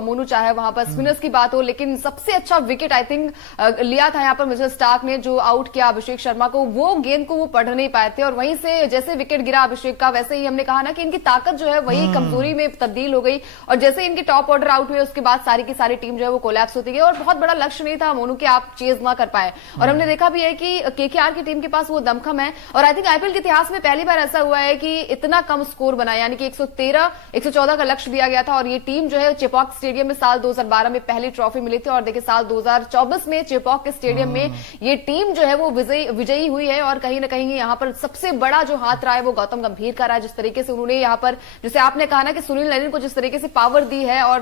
मोनू चाहे वहां पर स्पिनर्स की बात हो, लेकिन सबसे अच्छा विकेट आई थिंक लिया था यहाँ पर मिचेल स्टार्क ने, जो आउट किया अभिषेक शर्मा को। वो गेंद को वो पढ़ नहीं पाए थे, और वहीं से जैसे विकेट गिरा अभिषेक का, वैसे ही हमने कहा ना कि इनकी ताकत जो है वही कमजोरी में तब्दील हो गई। और जैसे ही इनके टॉप ऑर्डर आउट हुए, उसके बाद सारी की सारी टीम जो है वो कोलैप्स होती गई, और बहुत बड़ा लक्ष्य नहीं था मोनू के आप चेज ना कर पाए। और हमने देखा भी है कि केकेआर की टीम के पास वो दमखम है, और आई थिंक आईपीएल के इतिहास में पहली बार ऐसा हुआ है कि इतना कम स्कोर बना, यानी कि 114 का लक्ष्य दिया गया था। और ये टीम जो है चेपॉक स्टेडियम में साल 2012 में पहली ट्रॉफी मिली थी, और देखिए साल 2024 में चेपॉक के स्टेडियम में ये टीम जो है वो विजयी हुई है। और कहीं ना कहीं यहाँ पर सबसे बड़ा जो हाथ रहा है वो गौतम गंभीर का रहा है। जिस तरीके से उन्होंने यहाँ पर, जैसे आपने कहा ना कि सुनील नरीन को जिस तरीके से पावर दी है और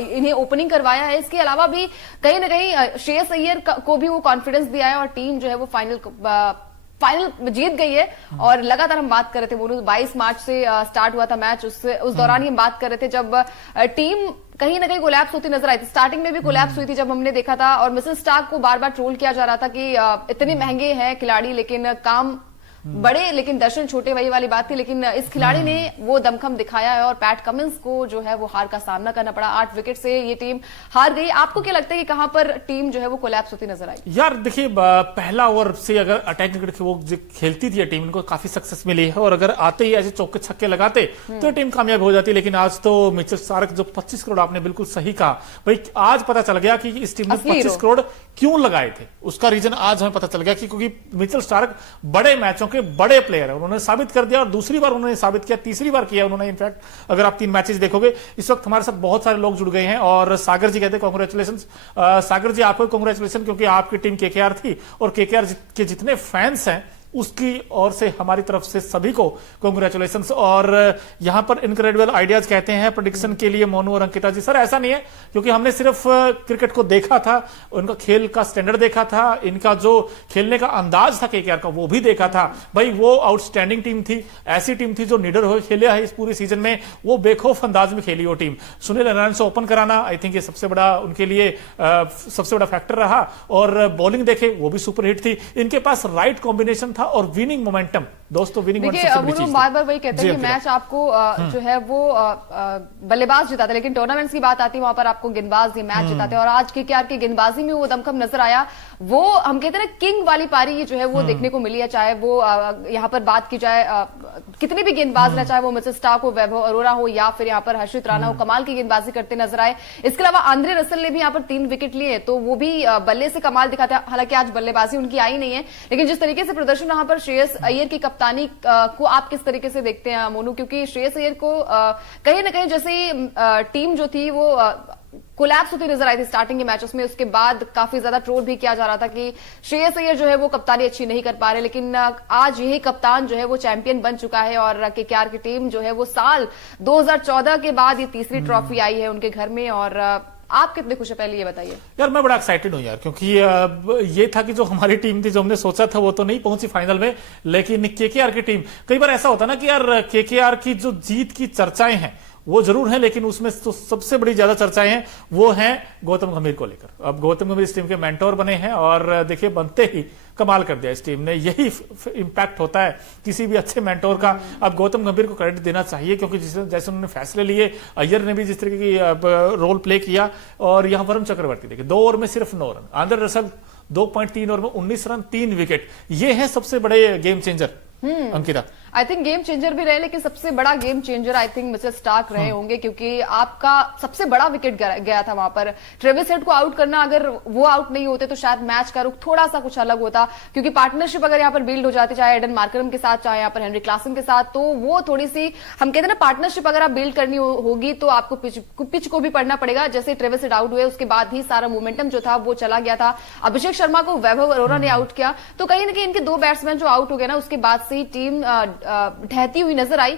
इन्हें ओपनिंग करवाया है, इसके अलावा भी कहीं ना कहीं श्रेयस अय्यर को भी वो कॉन्फिडेंस दिया है, और टीम जो है वो फाइनल जीत गई है। और लगातार हम बात कर रहे थे, वो 22 मार्च से स्टार्ट हुआ था मैच, उस दौरान ही हम बात कर रहे थे जब टीम कहीं ना कहीं कोलैप्स होती नजर आई थी। स्टार्टिंग में भी कोलैप्स हुई थी जब हमने देखा था, और मिचेल स्टार्क को बार बार ट्रोल किया जा रहा था कि इतने महंगे हैं खिलाड़ी लेकिन काम बड़े, लेकिन दर्शन छोटे, वही वाली बात थी। लेकिन इस खिलाड़ी ने वो दमखम दिखाया है, और पैट कमिंस को जो है वो हार का सामना करना पड़ा। 8 विकेट से ये टीम हार गई। आपको क्या लगता है कि कहां पर टीम जो है वो कोलैप्स होती नजर आई? यार देखिए, पहला ओवर से अगर अटैक क्रिकेट वो खेलती थी टीम, इनको काफी सक्सेस मिली है, और अगर आते ही ऐसे चौके छक्के लगाते तो टीम कामयाब हो जाती। लेकिन आज तो मिचेल स्टार्क जो 25 करोड़, आपने बिल्कुल सही कहा भाई, आज पता चल गया कि इस टीम ने 25 करोड़ क्यों लगाए थे। उसका रीजन आज हमें पता चल गया कि क्योंकि मिचेल स्टार्क बड़े मैचों के बड़े प्लेयर है, उन्होंने साबित कर दिया, और दूसरी बार उन्होंने साबित किया, तीसरी बार किया उन्होंने। इनफैक्ट अगर आप 3 मैचेस देखोगे, इस वक्त हमारे साथ बहुत सारे लोग जुड़ गए हैं, और सागर जी कहते हैं कांग्रेचुलेशन। सागर जी आपको कांग्रेचुलेशन, क्योंकि आपकी टीम केकेआर थी, और केकेआर के जितने फैंस हैं उसकी ओर से हमारी तरफ से सभी को कांग्रेचुलेशंस। और यहां पर इनक्रेडिबल आइडियाज कहते हैं प्रेडिक्शन के लिए मोनू और अंकिता जी। सर ऐसा नहीं है, क्योंकि हमने सिर्फ क्रिकेट को देखा था, उनका खेल का स्टैंडर्ड देखा था, इनका जो खेलने का अंदाज था केकेआर का वो भी देखा था। भाई वो आउटस्टैंडिंग टीम थी, ऐसी टीम थी जो निडर हो खेला है इस पूरी सीजन में, वो बेखौफ अंदाज में खेली वो टीम। सुनील नारायण से ओपन कराना आई थिंक ये सबसे बड़ा उनके लिए सबसे बड़ा फैक्टर रहा, और बॉलिंग देखे वो भी सुपरहिट थी। इनके पास राइट कॉम्बिनेशन था और विनिंग मोमेंटम। दोस्तों विनिंग मोमेंटम बार बार वही कहते हैं कि मैच आपको जो है वो बल्लेबाज जिताते, लेकिन टूर्नामेंट्स की बात आती है वहां पर आपको गेंदबाज ये मैच जिताते हैं। और आज केकेआर की गेंदबाजी में वो दमखम नजर आया। वो हम कहते हैं ना किंग वाली पारी जो है वो देखने को मिली है, चाहे वो यहाँ पर बात की जाए कितने भी गेंदबाज रहे, चाहे वो मिचेल स्टार्क हो, वैभव अरोरा हो, या फिर यहाँ पर हर्षित राणा हो, कमाल की गेंदबाजी करते नजर आए। इसके अलावा आंद्रे रसल ने भी यहाँ पर 3 विकेट लिए, तो वो भी बल्ले से कमाल दिखाते हैं। हालांकि आज बल्लेबाजी उनकी आई नहीं है, लेकिन जिस तरीके से प्रदर्शन यहाँ पर श्रेयस अय्यर की कप्तानी को आप किस तरीके से देखते हैं मोनू? क्योंकि श्रेयस अय्यर को कहीं ना कहीं जैसे टीम जो थी वो कोलैप्स होती नजर आई थी स्टार्टिंग के मैचेस में, उसके बाद काफी ज्यादा ट्रोल भी किया जा रहा था कि श्रेयस अय्यर जो है वो कप्तानी अच्छी नहीं कर पा रहे। लेकिन आज यही कप्तान जो है वो चैंपियन बन चुका है, और केकेआर की टीम जो है वो साल 2014 के बाद ये तीसरी ट्रॉफी आई है उनके घर में। और आप कितने खुश है पहले ये बताइए? यार मैं बड़ा एक्साइटेड हूं यार, क्योंकि ये था कि जो हमारी टीम थी, जो हमने सोचा था वो तो नहीं पहुंची फाइनल में, लेकिन केकेआर की टीम, कई बार ऐसा होता ना कि यार केकेआर की जो जीत की चर्चाएं हैं वो जरूर है, लेकिन उसमें तो सबसे बड़ी ज्यादा चर्चाएं हैं वो हैं गौतम गंभीर को लेकर। अब गौतम गंभीर इस टीम के मेंटोर बने हैं, और देखिए बनते ही कमाल कर दिया इस टीम ने। यही इंपैक्ट होता है किसी भी अच्छे मेंटोर का। अब गौतम गंभीर को क्रेडिट देना चाहिए, क्योंकि जैसे उन्होंने फैसले लिए, अय्यर ने भी जिस तरीके की रोल प्ले किया, और यहां वरुण चक्रवर्ती देखिए 2 ओवर में सिर्फ 9 रन, आंद्रे रसल 2.3 ओवर में 19 रन 3 विकेट। ये है सबसे बड़े game changer Ankita. I think game changer भी रहे, लेकिन सबसे बड़ा game changer I think Mitchell Starc रहे होंगे, क्योंकि आपका सबसे बड़ा विकेट गया था वहां पर। ट्रेविस हेड को आउट करना, अगर वो आउट नहीं होते तो शायद मैच का रुख थोड़ा सा कुछ अलग होता, क्योंकि पार्टनरशिप अगर यहाँ पर बिल्ड हो जाती, चाहे एडन मार्करम के साथ, चाहे यहाँ पर हेनरी क्लासन के साथ, तो वो थोड़ी सी हम कहते हैं ना पार्टनरशिप अगर आप बिल्ड करनी होगी तो आपको पिच को भी पढ़ना पड़ेगा। जैसे ट्रेविस हेड आउट हुए उसके बाद ही सारा मोमेंटम जो था वो चला गया था। अभिषेक शर्मा को वैभव अरोरा ने आउट किया, तो कहीं ना कहीं इनके 2 बैट्समैन जो आउट हो गए ना, उसके बाद से ही टीम ढहती हुई नजर आई।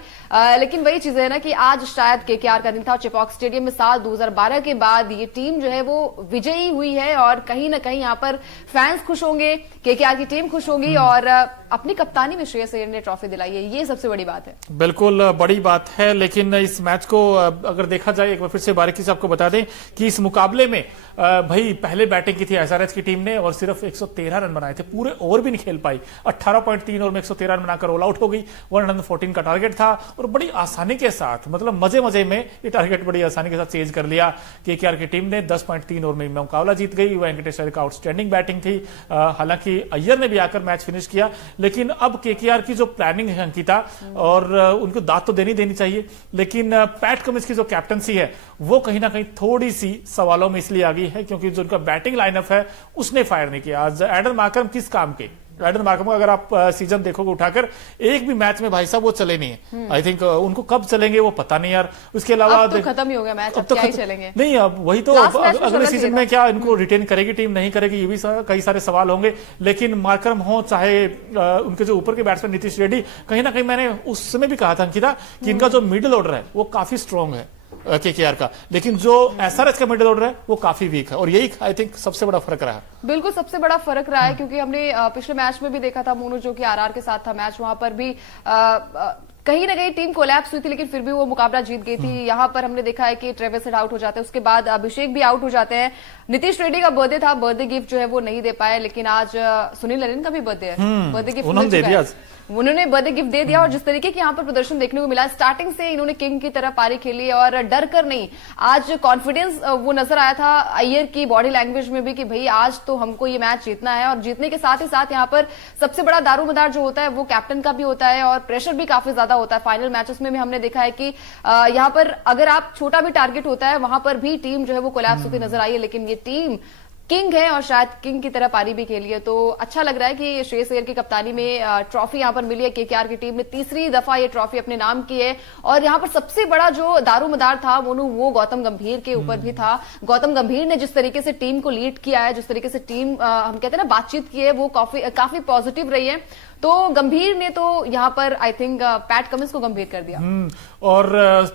लेकिन वही चीज है ना कि आज शायद केकेआर का दिन था, चेपॉक स्टेडियम में साल 2012 के बाद ये टीम जो है वो विजयी हुई है, और कहीं ना कहीं यहाँ पर फैंस खुश होंगे, केकेआर की टीम खुश होगी, और अपनी कप्तानी में श्रेयस अय्यर ने ट्रॉफी दिलाई है, ये सबसे बड़ी बात है। बिल्कुल बड़ी बात है। लेकिन इस मैच को अगर देखा जाए, एक बार फिर से बारीकी से आपको बता दें कि इस मुकाबले में भाई पहले बैटिंग की थी एसआरएच की टीम ने, और सिर्फ 113 रन बनाए थे, पूरे ओवर भी नहीं खेल पाई। 18.3 ओवर में 113 रन बनाकर ऑल आउट हो गई। 114 का टारगेट था और बड़ी आसानी के साथ, मतलब मजे मजे में ये टारगेट बड़ी आसानी के साथ चेज कर लिया। केकेआर की टीम ने 10.3 ओवर में मुकाबला जीत गई। वेंकटेश अय्यर का आउटस्टैंडिंग बैटिंग थी। हालांकि अय्यर ने भी आकर मैच फिनिश किया, लेकिन अब केकेआर की जो प्लानिंग है अंकिता, और उनको दाद तो देनी चाहिए, लेकिन पैट कमिंस की जो कैप्टनसी है वो कहीं ना कहीं थोड़ी सी सवालों में इसलिए आ गई है क्योंकि जो उनका बैटिंग लाइनअप है उसने फायर नहीं किया। आज एडन मार्करम किस काम के? एडन मार्करम को अगर आप सीजन देखोगे उठाकर, एक भी मैच में भाई साहब वो चले नहीं है। आई थिंक उनको कब चलेंगे वो पता नहीं यार। उसके अलावा अब तो खत्म ही हो गया मैच, अब क्या ही चलेंगे? नहीं, अब वही तो अगले सीजन में क्या इनको रिटेन करेगी टीम, नहीं करेगी, ये भी कई सारे सवाल होंगे। लेकिन मार्करम हो चाहे उनके जो ऊपर के बैट्समैन नीतीश रेड्डी, कहीं ना कहीं मैंने उस समय भी कहा था अंकिता कि इनका जो मिडिल ऑर्डर है वो काफी स्ट्रांग है केकेआर का, लेकिन जो एसआरएच का मिडिल ऑर्डर है वो काफी वीक है, और यही आई थिंक सबसे बड़ा फर्क रहा है। बिल्कुल सबसे बड़ा फर्क रहा है, क्योंकि हमने पिछले मैच में भी देखा था मोनू, जो कि आरआर के साथ था मैच, वहां पर भी कहीं ना कहीं टीम कोलैप्स हुई थी, लेकिन फिर भी वो मुकाबला जीत गई थी। यहाँ पर हमने देखा है कि ट्रेविस हेड आउट हो जाते हैं, उसके बाद अभिषेक भी आउट हो जाते हैं। नीतीश रेड्डी का बर्थडे था, बर्थडे गिफ्ट जो है वो नहीं दे पाए, लेकिन आज सुनील नरेन का भी बर्थडे है, बर्थडे गिफ्ट उन्होंने बर्थडे गिफ्ट दे दिया। और जिस तरीके के यहाँ पर प्रदर्शन देखने को मिला, स्टार्टिंग से इन्होंने किंग की तरह पारी खेली और डर कर नहीं, आज कॉन्फिडेंस वो नजर आया था अय्यर की बॉडी लैंग्वेज में भी कि भाई आज तो हमको ये मैच जीतना है। और जीतने के साथ ही साथ यहाँ पर सबसे बड़ा दारोमदार जो होता है वो कैप्टन का भी होता है, और प्रेशर भी काफी ज्यादा होता है। फाइनल मैचेस में भी हमने देखा है कि यहाँ पर अगर आप छोटा भी टारगेट होता है, वहां पर भी टीम जो है वो कोलैप्स होती नजर आई है, लेकिन ये टीम किंग है और शायद किंग की तरह पारी भी खेली है। तो अच्छा लग रहा है कि श्रेयस अय्यर की कप्तानी में ट्रॉफी यहां पर मिली है। केकेआर की टीम ने तीसरी दफा ये ट्रॉफी अपने नाम की है, और यहां पर सबसे बड़ा जो दारोमदार था मोनू, वो गौतम गंभीर के ऊपर भी था। गौतम गंभीर ने जिस तरीके से टीम को लीड किया है, जिस तरीके से टीम हम कहते हैं ना बातचीत की है, वो काफी पॉजिटिव रही है। तो गंभीर ने तो यहाँ पर आई थिंक पैट कमिंस को गंभीर कर दिया। और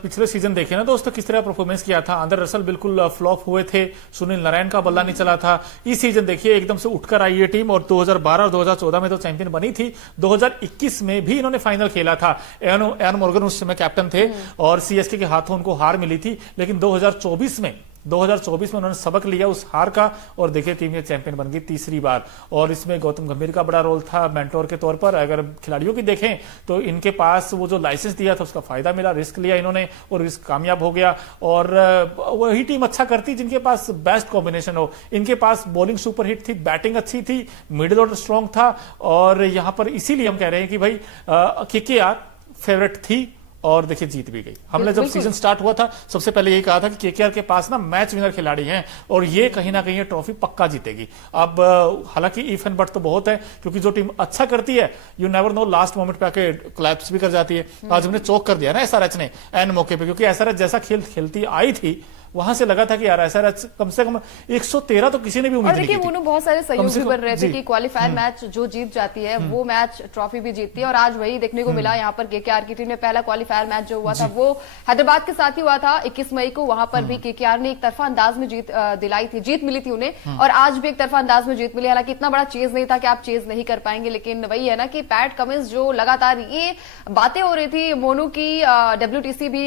पिछले सीजन देखे ना दोस्तों किस तरह परफॉर्मेंस किया था। आंद्रे रसल बिल्कुल फ्लॉप हुए थे, सुनील नारायण का बल्ला नहीं चला था। इस सीजन देखिए एकदम से उठकर आई ये टीम, और 2012 और 2014 में तो चैंपियन बनी थी, 2021 में भी इन्होंने फाइनल खेला था। एन मॉर्गन उस समय कैप्टन थे और सीएसके के हाथों उनको हार मिली थी, लेकिन 2024 में उन्होंने सबक लिया उस हार का, और देखिए टीम ये चैंपियन बन गई तीसरी बार। और इसमें गौतम गंभीर का बड़ा रोल था मेंटोर के तौर पर। अगर खिलाड़ियों की देखें तो इनके पास वो जो लाइसेंस दिया था उसका फायदा मिला, रिस्क लिया इन्होंने और रिस्क कामयाब हो गया। और वही टीम अच्छा करती जिनके पास बेस्ट कॉम्बिनेशन हो। इनके पास बॉलिंग सुपरहिट थी, बैटिंग अच्छी थी, मिडिल ऑर्डर स्ट्रांग था, और यहां पर इसीलिए हम कह रहे हैं कि भाई केकेआर फेवरेट थी और देखिए जीत भी गई। हमने जब सीजन स्टार्ट हुआ था सबसे पहले यही कहा था कि केकेआर के पास ना मैच विनर खिलाड़ी हैं और ये कहीं ना कहीं ये ट्रॉफी पक्का जीतेगी। अब हालांकि इफ एंड बट तो बहुत है, क्योंकि जो टीम अच्छा करती है you never know, last moment पे आके कोलैप्स भी कर जाती है। आज हमने चौक कर दिया ना एसआरएच ने एन मौके पे, क्योंकि एसआरएच जैसा खेल खेलती आई थी वहां से लगा था कि यार एसआरएच कम से कम 113 तो किसी ने भी उम्मीद नहीं की थी। देखिए बहुत सारे सहयोग भी बन रहे थे कि क्वालिफायर मैच जो जीत जाती है वो मैच ट्रॉफी भी जीतती है, और आज वही देखने को मिला। यहाँ पर केकेआर की टीम ने पहला क्वालिफायर मैच जो हुआ था वो हैदराबाद के साथ ही हुआ था 21 मई को। वहां पर भी केकेआर ने एक तरफा अंदाज में जीत मिली थी उन्हें, और आज भी एक तरफा अंदाज में जीत मिली। हालांकि इतना बड़ा चेज नहीं था कि आप चेज नहीं कर पाएंगे, लेकिन वही है ना कि पैट कमिंस जो लगातार ये बातें हो रही थी मोनू की, WTC भी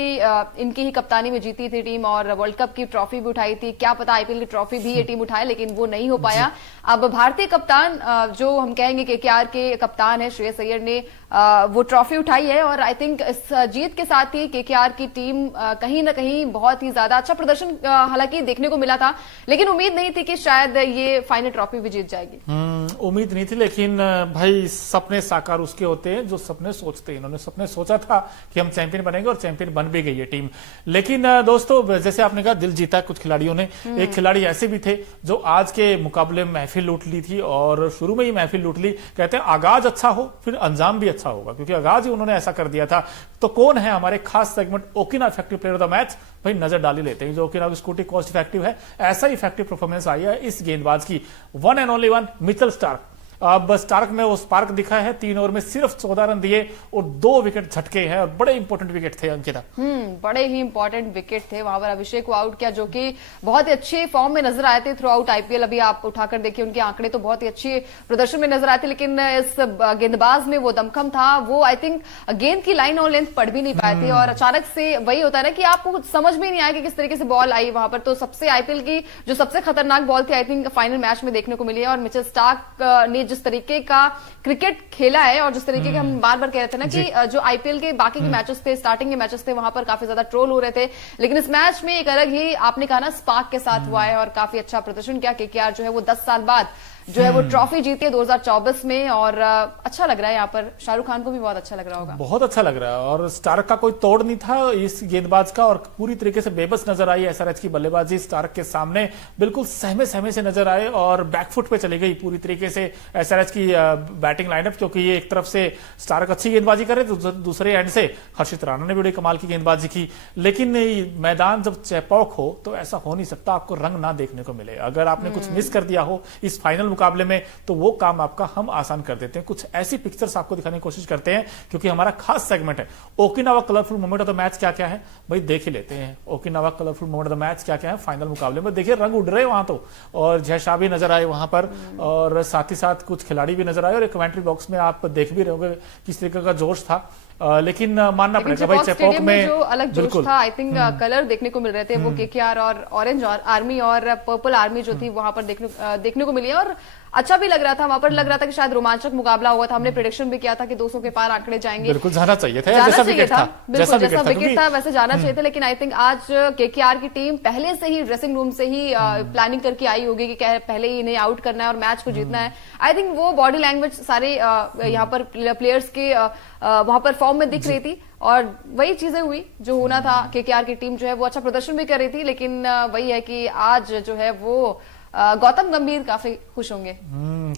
इनकी ही कप्तानी में जीती थी टीम, और वर्ल्ड कप की ट्रॉफी भी उठाई थी। क्या पता आईपीएल की ट्रॉफी भी ये टीम उठाए, लेकिन वो नहीं हो पाया। अब भारतीय कप्तान जो हम कहेंगे केकेआर के कप्तान है श्रेयस अय्यर ने वो ट्रॉफी उठाई है, और आई थिंक इस जीत के साथ ही केकेआर की टीम कहीं ना कहीं बहुत ही ज्यादा अच्छा प्रदर्शन हालांकि देखने को मिला था, लेकिन उम्मीद नहीं थी कि शायद ये फाइनल ट्रॉफी भी जीत जाएगी। उम्मीद नहीं थी, लेकिन भाई सपने साकार उसके होते हैं जो सपने सोचते हैं। इन्होंने सपने सोचा था कि हम चैंपियन बनेंगे और चैंपियन बन भी गई है टीम। लेकिन दोस्तों जैसे आपने कहा दिल जीता कुछ खिलाड़ियों ने। एक खिलाड़ी ऐसे भी थे जो आज के मुकाबले में महफिल लूट ली थी, और शुरू में ही महफिल लूट ली। कहते हैं आगाज अच्छा हो फिर अंजाम भी अच्छा होगा, क्योंकि आगाज ही उन्होंने ऐसा कर दिया था। तो कौन है हमारे खास सेगमेंट ओकिना effective player of the match, भाई नजर डाल ही लेते हैं। जो ओकिना की स्कूटी कॉस्ट इफेक्टिव है, ऐसा इफेक्टिव परफॉर्मेंस आई है इस गेंदबाज की, one and only one Mitchell Starc. अब स्टार्क में वो स्पार्क दिखा है, 3 ओवर में सिर्फ 14 रन दिए और 2 विकेट झटके हैं, और बड़े इंपॉर्टेंट विकेट थे अंकिता। बड़े ही इंपॉर्टेंट विकेट थे। वहां पर अभिषेक को आउट किया, जो कि बहुत ही अच्छे फॉर्म में नजर आए थे थ्रू आउट आईपीएल। अभी आप उठाकर देखिए उनके आंकड़े तो बहुत ही अच्छे प्रदर्शन में नजर आए थे, लेकिन इस गेंदबाज में वो दमखम था, वो आई थिंक गेंद की लाइन और लेंथ पढ़ भी नहीं पाए थे, और अचानक से वही होता है ना कि आपको समझ में नहीं आया कि किस तरीके से बॉल आई वहां पर। तो सबसे आईपीएल की जो सबसे खतरनाक बॉल थी आई थिंक फाइनल मैच में देखने को मिली है, और मिचेल स्टार्क ने जिस तरीके का क्रिकेट खेला है और जिस तरीके के हम बार बार कह रहे थे ना कि जो आईपीएल के बाकी के मैचेस थे, स्टार्टिंग के मैचेस थे, वहां पर काफी ज्यादा ट्रोल हो रहे थे, लेकिन इस मैच में एक अलग ही आपने कहा ना स्पार्क के साथ हुआ है और काफी अच्छा प्रदर्शन किया। केकेआर जो है वो 10 साल बाद जो है वो ट्रॉफी जीती है 2024 में और अच्छा लग रहा है। यहाँ पर शाहरुख खान को भी बहुत अच्छा लग रहा होगा। बहुत अच्छा लग रहा है और स्टार्क का कोई तोड़ नहीं था इस गेंदबाज का और पूरी तरीके से बेबस नजर आई एसआरएच की बल्लेबाजी स्टार्क के सामने, बिल्कुल सहमे सहमे से नजर आए और बैकफुट पे चली गई पूरी तरीके से एसआरएच की बैटिंग लाइनअप, क्योंकि ये एक तरफ से स्टार्क अच्छी गेंदबाजी करे तो दूसरे एंड से हर्षित राणा ने भी बड़ी कमाल की गेंदबाजी की। लेकिन मैदान जब चौपाक हो तो ऐसा हो नहीं सकता आपको रंग ना देखने को मिले। अगर आपने कुछ मिस कर दिया हो इस फाइनल मुकाबले में तो वो काम आपका हम आसान कर देते हैं। कुछ ऐसी पिक्चर्स आपको दिखाने की कोशिश करते हैं क्योंकि हमारा खास सेगमेंट है Okinawa colourful moment of the match क्या क्या है, भाई देख ही लेते हैं। Okinawa colourful moment of the match क्या क्या है फाइनल मुकाबले में, देखिए रंग उड़ रहे वहां तो, और जय शाह भी नजर आए वहां पर और साथ ही साथ कुछ खिलाड़ी भी नजर आए और एक कमेंट्री बॉक्स में आप देख भी रहे होंगे किस तरीके का जोश था। लेकिन मानना पड़ेगा भाई चेपॉक में जो अलग जोश था, आई थिंक कलर देखने को मिल रहे थे वो केकेआर और ऑरेंज और आर्मी और पर्पल आर्मी जो थी वहां पर देखने को मिली है और अच्छा भी लग रहा था। वहां पर लग रहा था कि शायद रोमांचक मुकाबला हुआ था। हमने प्रेडिक्शन भी किया था कि 200 के पार आंकड़े जाएंगे, बिल्कुल जाना चाहिए था, जैसा विकेट था, बिल्कुल जैसा विकेट था वैसे जाना चाहिए था। लेकिन आई थिंक आज केकेआर की टीम पहले से ही ड्रेसिंग रूम से ही प्लानिंग करके आई होगी कि पहले ही इन्हें आउट करना है और मैच को जीतना है। आई थिंक वो बॉडी लैंग्वेज सारे यहाँ पर प्लेयर्स के वहां पर फॉर्म में दिख रही थी और वही चीजें हुई जो होना था। केकेआर की टीम जो है वो अच्छा प्रदर्शन भी कर रही थी, लेकिन वही है कि आज जो है वो गौतम गंभीर काफी खुश होंगे,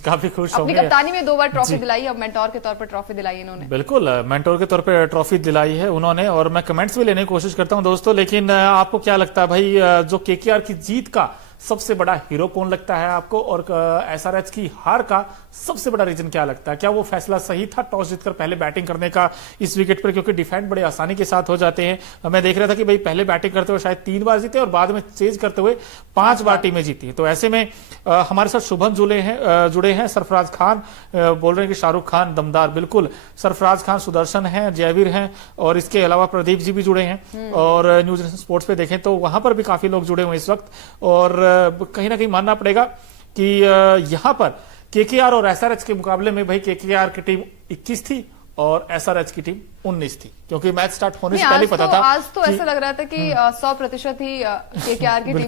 काफी खुश अपनी होंगे। कप्तानी में 2 बार ट्रॉफी दिलाई, अब मेंटोर के तौर पर ट्रॉफी दिलाई इन्होंने। बिल्कुल मेंटोर के तौर पे ट्रॉफी दिलाई है उन्होंने और मैं कमेंट्स भी लेने की कोशिश करता हूं दोस्तों। लेकिन आपको क्या लगता है भाई जो केकेआर की जीत का सबसे बड़ा हीरो कौन लगता है आपको, और एसआरएच की हार का सबसे बड़ा रीजन क्या लगता है? क्या वो फैसला सही था टॉस जीतकर पहले बैटिंग करने का इस विकेट पर, क्योंकि डिफेंड बड़े आसानी के साथ हो जाते हैं। मैं देख रहा था कि भाई पहले बैटिंग करते हुए शायद 3 बार जीते और बाद में चेज करते हुए 5 बार टीमें जीती। तो ऐसे में हमारे साथ शुभम जुड़े हैं सरफराज खान बोल रहे हैं कि शाहरुख खान दमदार। बिल्कुल सरफराज खान, सुदर्शन है, जयवीर हैं और इसके अलावा प्रदीप जी भी जुड़े हैं और न्यूज स्पोर्ट्स पे देखें तो वहां पर भी काफी लोग जुड़े हुए इस वक्त। और कहीं ना कहीं मानना पड़ेगा कि यहां पर केकेआर और एसआरएच के मुकाबले में भाई केकेआर की टीम 21 थी और एसआरएच की टीम 19 थी, क्योंकि मैच स्टार्ट होने से पहले पता था। आज तो ऐसा लग रहा था कि 100% ही केकेआर की टीम